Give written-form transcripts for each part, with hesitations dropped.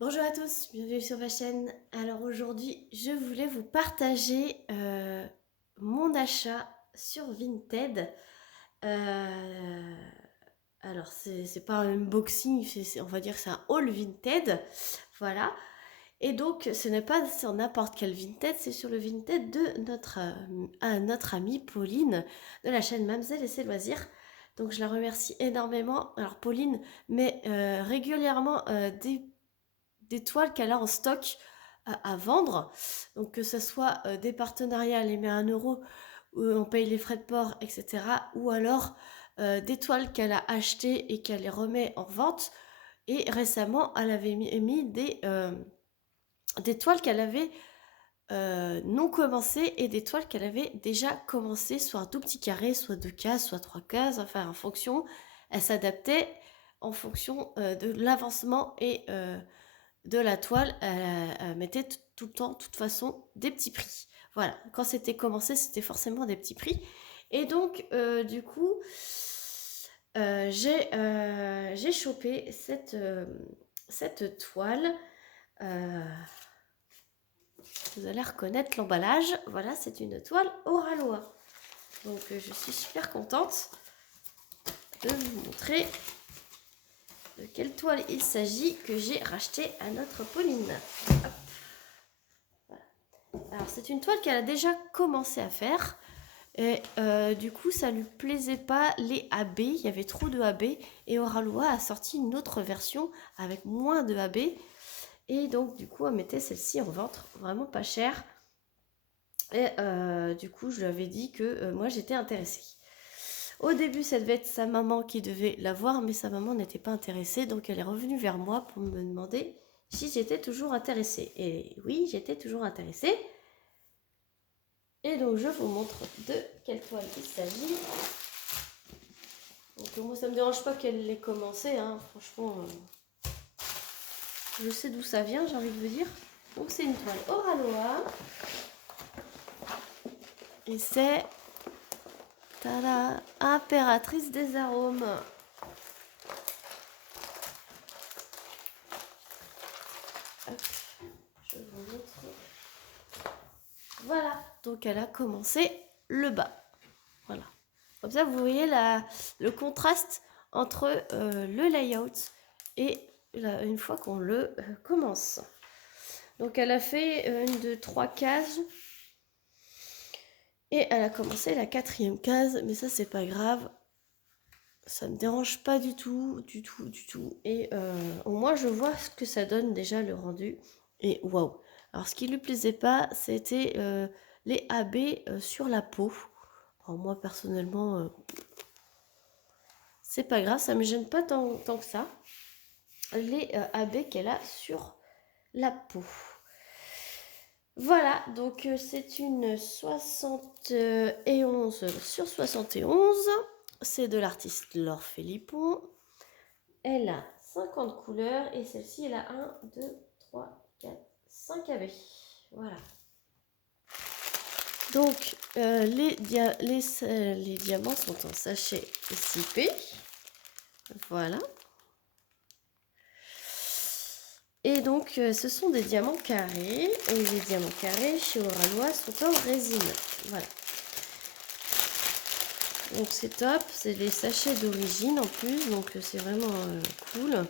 Bonjour à tous, bienvenue sur ma chaîne. Alors aujourd'hui, je voulais vous partager mon achat sur Vinted. Euh, alors c'est pas un unboxing, on va dire que c'est un haul Vinted. Voilà. Et donc ce n'est pas sur n'importe quel Vinted, c'est sur le Vinted de notre amie Pauline de la chaîne Mamzelle et ses loisirs. Donc je la remercie énormément. Alors Pauline met régulièrement des toiles qu'elle a en stock à vendre. Donc que ce soit des partenariats, elle les met à 1 euro, où on paye les frais de port, etc. Ou alors des toiles qu'elle a achetées et qu'elle les remet en vente. Et récemment, elle avait mis des toiles qu'elle avait non commencées et des toiles qu'elle avait déjà commencées, soit un tout petit carré, soit 2 cases, soit 3 cases, enfin en fonction, elle s'adaptait en fonction de l'avancement et de la toile, elle mettait tout le temps, de toute façon, des petits prix. Voilà, quand c'était commencé, c'était forcément des petits prix. Et donc, du coup, j'ai chopé cette toile. Euh, vous allez reconnaître l'emballage. Voilà, c'est une toile Oralois. Donc, je suis super contente de vous montrer de quelle toile il s'agit que j'ai racheté à notre Pauline. Hop. Alors c'est une toile qu'elle a déjà commencé à faire. Et du coup, ça lui plaisait pas les AB. Il y avait trop de AB. Et Oralois a sorti une autre version avec moins de AB. Et donc, du coup, elle mettait celle-ci en vente vraiment pas cher. Et du coup, je lui avais dit que moi, j'étais intéressée. Au début, ça devait être sa maman qui devait la voir, mais sa maman n'était pas intéressée. Donc, elle est revenue vers moi pour me demander si j'étais toujours intéressée. Et oui, j'étais toujours intéressée. Et donc je vous montre de quelle toile il s'agit. Donc moi ça me dérange pas qu'elle l'ait commencé, hein. Franchement, je sais d'où ça vient, j'ai envie de vous dire. Donc c'est une toile Oralois. Et c'est tada, Impératrice des arômes. Hop, je vous montre. Voilà, donc elle a commencé le bas. Voilà. Comme ça, vous voyez le contraste entre le layout et une fois qu'on le commence. Donc elle a fait une de 3 cases. Et elle a commencé la 4e case. Mais ça, c'est pas grave. Ça me dérange pas du tout, du tout, du tout. Et au moins, je vois ce que ça donne déjà le rendu. Et waouh. Alors, ce qui lui plaisait pas, c'était les AB sur la peau. Alors, moi, personnellement, c'est pas grave. Ça me gêne pas tant que ça. Les AB qu'elle a sur la peau. Voilà, donc c'est une 71 sur 71. C'est de l'artiste Laure Philippon. Elle a 50 couleurs et celle-ci, elle a 1, 2, 3, 4, 5 AB. Voilà. Donc, les diamants sont en sachet SIP. Voilà. Et donc, ce sont des diamants carrés. Et les diamants carrés chez Oralois sont en résine. Voilà. Donc c'est top, c'est des sachets d'origine en plus, donc c'est vraiment cool.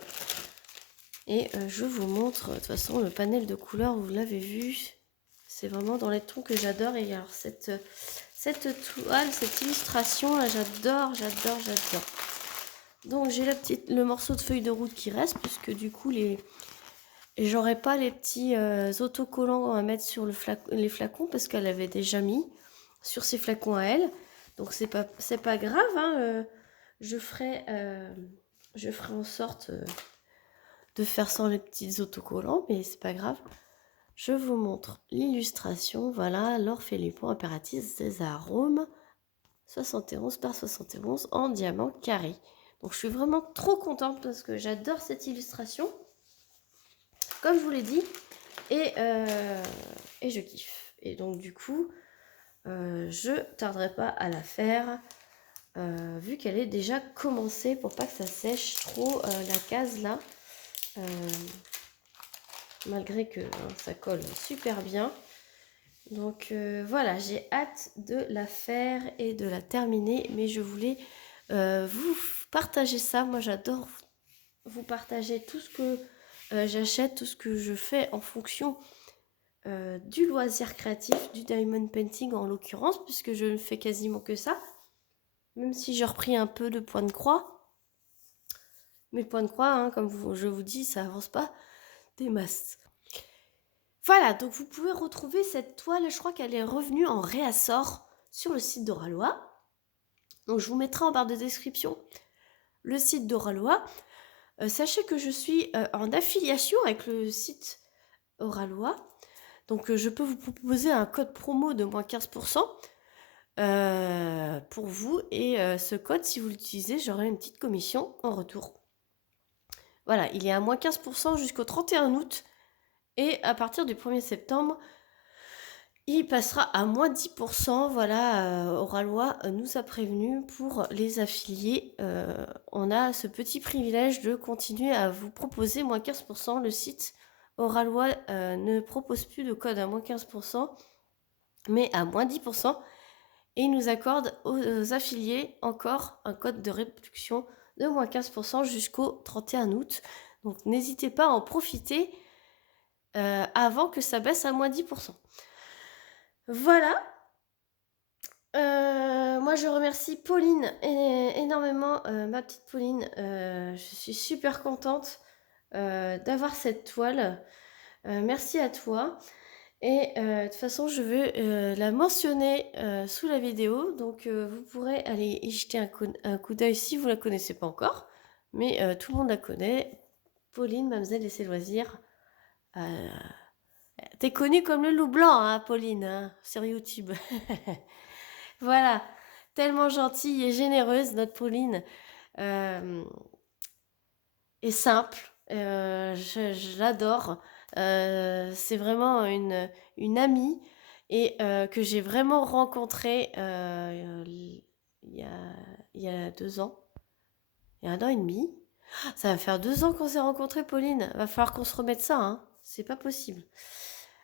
Et je vous montre, de toute façon le panel de couleurs, vous l'avez vu, c'est vraiment dans les tons que j'adore. Et alors cette toile, cette illustration là, j'adore. Donc j'ai le morceau de feuille de route qui reste, puisque du coup j'aurais pas les petits autocollants à mettre sur les flacons, parce qu'elle avait déjà mis sur ses flacons à elle. Donc c'est pas grave, hein, je ferai en sorte de faire sans les petits autocollants, mais c'est pas grave. Je vous montre l'illustration. Voilà, Laure Philippon, Impératrice des arômes, 71 par 71 en diamant carré. Donc je suis vraiment trop contente parce que j'adore cette illustration, comme je vous l'ai dit, et je kiffe. Et donc du coup, je tarderai pas à la faire. Vu qu'elle est déjà commencée, pour pas que ça sèche trop la case là. malgré que ça colle super bien. Donc voilà, j'ai hâte de la faire et de la terminer, mais je voulais vous partager ça. Moi, j'adore vous partager tout ce que j'achète, tout ce que je fais en fonction du loisir créatif, du diamond painting en l'occurrence, puisque je ne fais quasiment que ça. Même si j'ai repris un peu de point de croix. Mais le point de croix, hein, comme je vous dis, ça avance pas des masses. Voilà, donc vous pouvez retrouver cette toile, je crois qu'elle est revenue en réassort sur le site d'Oralois. Donc je vous mettrai en barre de description le site d'Oralois. Sachez que je suis en affiliation avec le site Oralois. Donc je peux vous proposer un code promo de moins 15% pour vous. Et ce code, si vous l'utilisez, j'aurai une petite commission en retour. Voilà, il est à moins 15% jusqu'au 31 août. Et à partir du 1er septembre, il passera à moins 10%. Voilà, Oralois nous a prévenu pour les affiliés. On a ce petit privilège de continuer à vous proposer moins 15%. Le site Oralois ne propose plus de code à moins 15%, mais à moins 10%. Et il nous accorde aux affiliés encore un code de réduction de moins 15% jusqu'au 31 août. Donc n'hésitez pas à en profiter avant que ça baisse à moins 10%. Voilà. Moi je remercie Pauline énormément, ma petite Pauline. Je suis super contente d'avoir cette toile. Merci à toi. Et de toute façon, je veux la mentionner sous la vidéo. Donc, vous pourrez aller y jeter un coup d'œil si vous ne la connaissez pas encore. Mais tout le monde la connaît. Pauline, Mademoiselle et ses loisirs. T'es connue comme le loup blanc, hein, Pauline, hein, sur YouTube. Voilà. Tellement gentille et généreuse, notre Pauline. Et simple. Je l'adore. C'est vraiment une amie et que j'ai vraiment rencontrée il y a 2 ans. Il y a 1 an et demi. Ça va faire 2 ans qu'on s'est rencontrés, Pauline. Va falloir qu'on se remette ça, hein. C'est pas possible.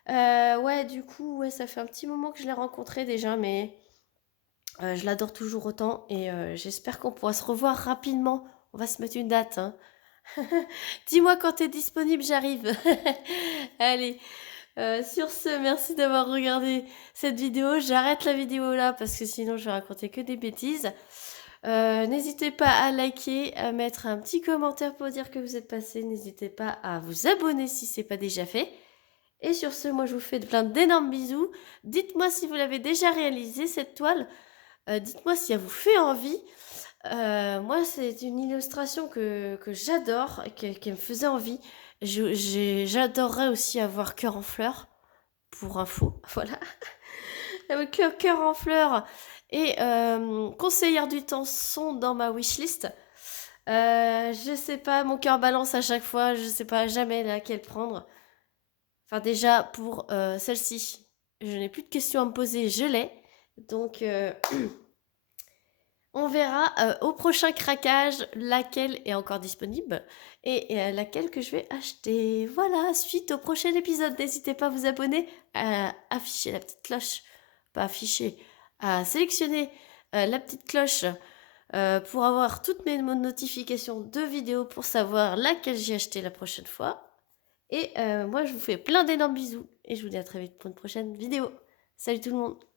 Ouais, du coup, ouais, ça fait un petit moment que je l'ai rencontrée déjà, mais je l'adore toujours autant et j'espère qu'on pourra se revoir rapidement. On va se mettre une date, hein. Dis-moi quand t'es disponible, j'arrive. Allez, sur ce, merci d'avoir regardé cette vidéo. J'arrête la vidéo là parce que sinon je vais raconter que des bêtises. N'hésitez pas à liker, à mettre un petit commentaire pour dire que vous êtes passé. N'hésitez pas à vous abonner si ce n'est pas déjà fait. Et sur ce, moi je vous fais plein d'énormes bisous. Dites-moi si vous l'avez déjà réalisé cette toile. Dites-moi si elle vous fait envie. Moi, c'est une illustration que j'adore, qui me faisait envie. J'adorerais aussi avoir Cœur en fleurs, pour info, voilà. Avec Cœur en fleurs et Conseillère du temps sont dans ma wishlist. Je sais pas, mon cœur balance à chaque fois, je sais pas jamais laquelle prendre. Enfin déjà, pour celle-ci, je n'ai plus de questions à me poser, je l'ai. Donc... on verra au prochain craquage laquelle est encore disponible et laquelle que je vais acheter. Voilà, suite au prochain épisode. N'hésitez pas à vous abonner, à afficher la petite cloche. Pas afficher, à sélectionner la petite cloche pour avoir toutes mes notifications de vidéos pour savoir laquelle j'ai acheté la prochaine fois. Et moi, je vous fais plein d'énormes bisous et je vous dis à très vite pour une prochaine vidéo. Salut tout le monde!